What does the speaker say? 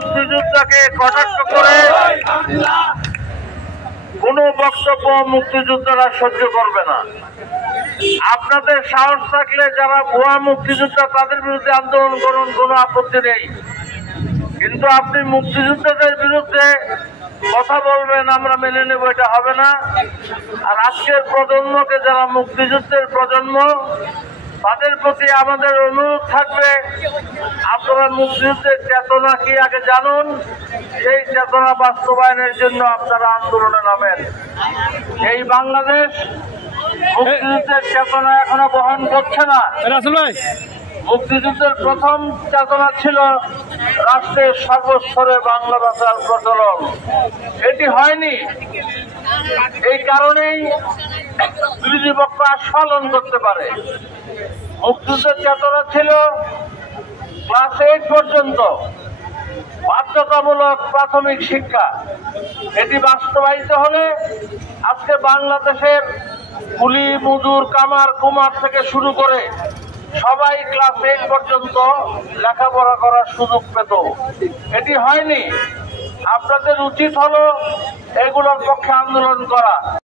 মুক্তিযোদ্ধাকে কটাক্ষ করে কোনো বক্তব্য মুক্তিযোদ্ধারা সহ্য করবে না। আপনাদের সাহস থাকলে যারা ভুয়া মুক্তিযোদ্ধা তাদের বিরুদ্ধে আন্দোলন করুন, কোনো আপত্তি নেই, কিন্তু আপনি মুক্তিযোদ্ধাদের বিরুদ্ধে কথা বলবেন আমরা মেনে নেব, এটা হবে না। আর আজকের প্রজন্মকে, যারা মুক্তিযুদ্ধের প্রজন্ম, তাদের প্রতি আমাদের অনুরোধ থাকবে, আপনারা মুক্তিযুদ্ধের চেতনা কি আগে জানুন, সেই চেতনা বাস্তবায়নের জন্য আপনারা আন্দোলনে নামেন। এই বাংলাদেশ মুক্তিযুদ্ধের চেতনা এখনো বহন করছে না। মুক্তিযুদ্ধের প্রথম চেতনা ছিল রাষ্ট্রের সর্বস্তরে বাংলা ভাষার প্রচলন, এটি হয়নি। এই কারণেই বিরোধী পক্ষ আস্ফালন করতে পারে। মুক্তিযুদ্ধের চেতনা ছিল ক্লাস 8 পর্যন্ত বাধ্যতামূলক প্রাথমিক শিক্ষা, এটি বাস্তবায়িত হলে আজকে বাংলাদেশের কুলি, মজুর, কামার, কুমার থেকে শুরু করে সবাই ক্লাস 8 পর্যন্ত লেখাপড়া করার সুযোগ পেত। এটি হয়নি। আপনাদের উচিত হলো এগুলোর পক্ষে আন্দোলন করা।